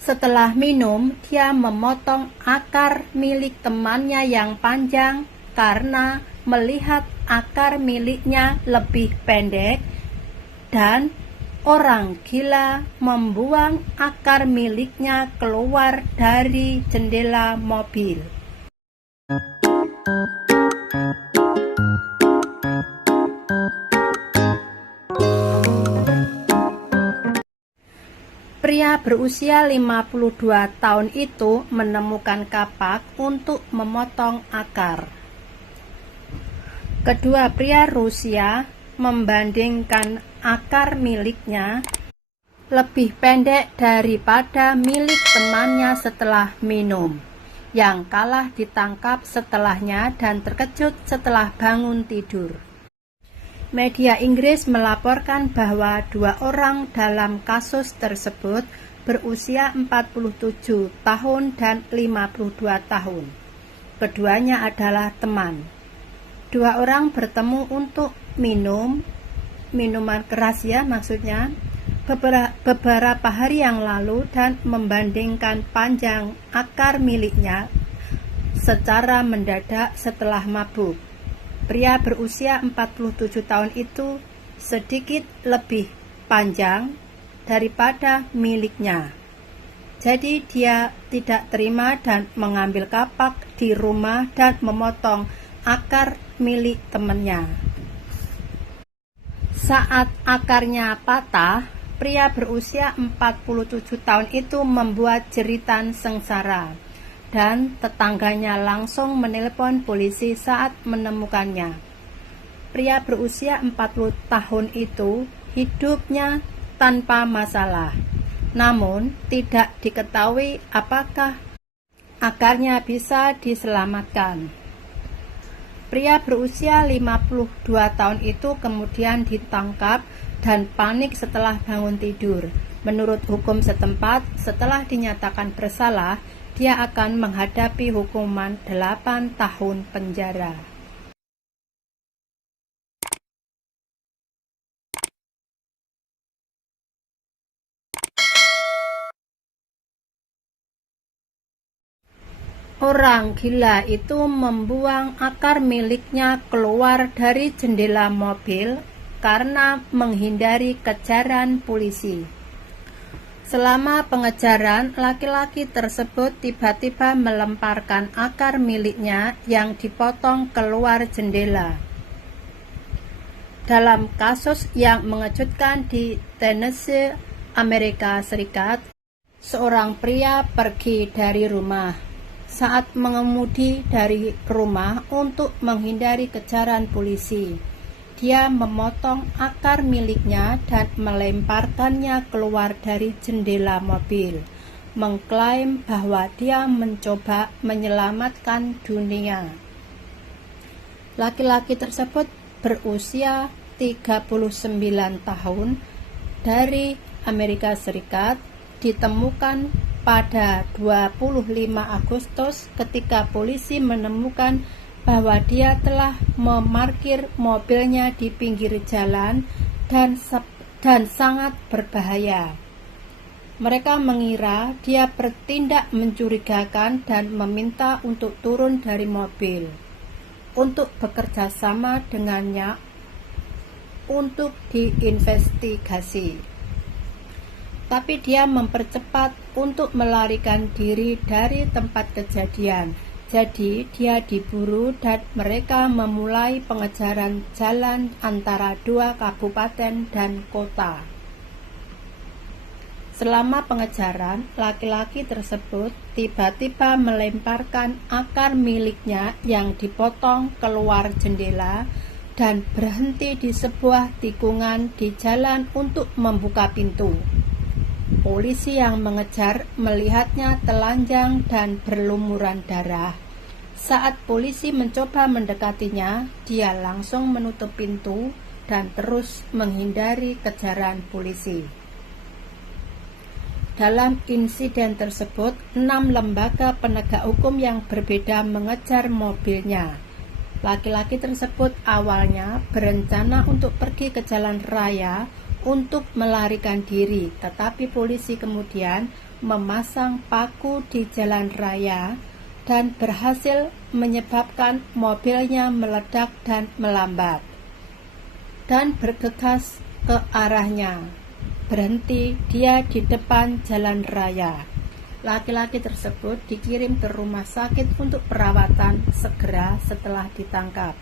Setelah minum, dia memotong akar milik temannya yang panjang karena melihat akar miliknya lebih pendek, dan orang gila membuang akar miliknya keluar dari jendela mobil. Pria berusia 52 tahun itu menemukan kapak untuk memotong akar. Kedua pria Rusia membandingkan akar miliknya lebih pendek daripada milik temannya setelah minum, yang kalah ditangkap setelahnya dan terkejut setelah bangun tidur. Media Inggris melaporkan bahwa 2 orang dalam kasus tersebut berusia 47 tahun dan 52 tahun. Keduanya adalah teman. 2 orang bertemu untuk minum minuman keras maksudnya beberapa hari yang lalu dan membandingkan panjang akar miliknya secara mendadak setelah mabuk. Pria berusia 47 tahun itu sedikit lebih panjang daripada miliknya. Jadi dia tidak terima dan mengambil kapak di rumah dan memotong akar milik temannya. Saat akarnya patah, pria berusia 47 tahun itu membuat jeritan sengsara, dan tetangganya langsung menelpon polisi saat menemukannya. Pria berusia 40 tahun itu hidupnya tanpa masalah, namun tidak diketahui apakah akarnya bisa diselamatkan. Pria berusia 52 tahun itu kemudian ditangkap dan panik setelah bangun tidur. Menurut hukum setempat, setelah dinyatakan bersalah, dia akan menghadapi hukuman 8 tahun penjara. Orang gila itu membuang akar miliknya keluar dari jendela mobil karena menghindari kejaran polisi. Selama pengejaran, laki-laki tersebut tiba-tiba melemparkan akar miliknya yang dipotong keluar jendela. Dalam kasus yang mengejutkan di Tennessee, Amerika Serikat, seorang pria pergi dari rumah. Saat mengemudi dari rumah untuk menghindari kejaran polisi, dia memotong akar miliknya dan melemparkannya keluar dari jendela mobil, mengklaim bahwa dia mencoba menyelamatkan dunia. Laki-laki tersebut berusia 39 tahun dari Amerika Serikat, ditemukan pada 25 Agustus ketika polisi menemukan bahwa dia telah memarkir mobilnya di pinggir jalan dan sangat berbahaya. Mereka mengira dia bertindak mencurigakan dan meminta untuk turun dari mobil untuk bekerja sama dengannya untuk diinvestigasi. Tapi dia mempercepat untuk melarikan diri dari tempat kejadian. Jadi dia diburu dan mereka memulai pengejaran jalan antara 2 kabupaten dan kota. Selama pengejaran, laki-laki tersebut tiba-tiba melemparkan akar miliknya yang dipotong keluar jendela dan berhenti di sebuah tikungan di jalan untuk membuka pintu. Polisi yang mengejar melihatnya telanjang dan berlumuran darah. Saat polisi mencoba mendekatinya, dia langsung menutup pintu dan terus menghindari kejaran polisi. Dalam insiden tersebut, 6 lembaga penegak hukum yang berbeda mengejar mobilnya. Laki-laki tersebut awalnya berencana untuk pergi ke jalan raya untuk melarikan diri, tetapi polisi kemudian memasang paku di jalan raya dan berhasil menyebabkan mobilnya meledak dan melambat dan bergegas ke arahnya. Berhenti dia di depan jalan raya. Laki-laki tersebut dikirim ke rumah sakit untuk perawatan segera setelah ditangkap.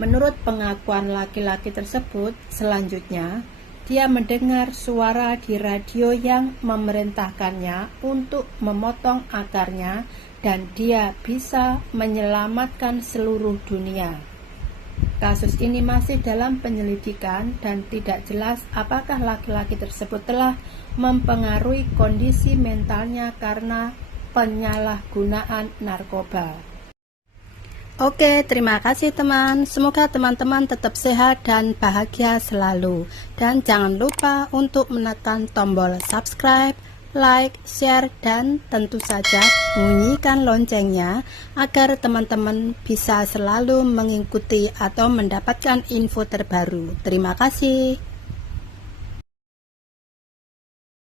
Menurut pengakuan laki-laki tersebut, selanjutnya dia mendengar suara di radio yang memerintahkannya untuk memotong akarnya dan dia bisa menyelamatkan seluruh dunia. Kasus ini masih dalam penyelidikan dan tidak jelas apakah laki-laki tersebut telah mempengaruhi kondisi mentalnya karena penyalahgunaan narkoba. Oke, terima kasih teman. Semoga teman-teman tetap sehat dan bahagia selalu. Dan jangan lupa untuk menekan tombol subscribe, like, share, dan tentu saja bunyikan loncengnya agar teman-teman bisa selalu mengikuti atau mendapatkan info terbaru. Terima kasih.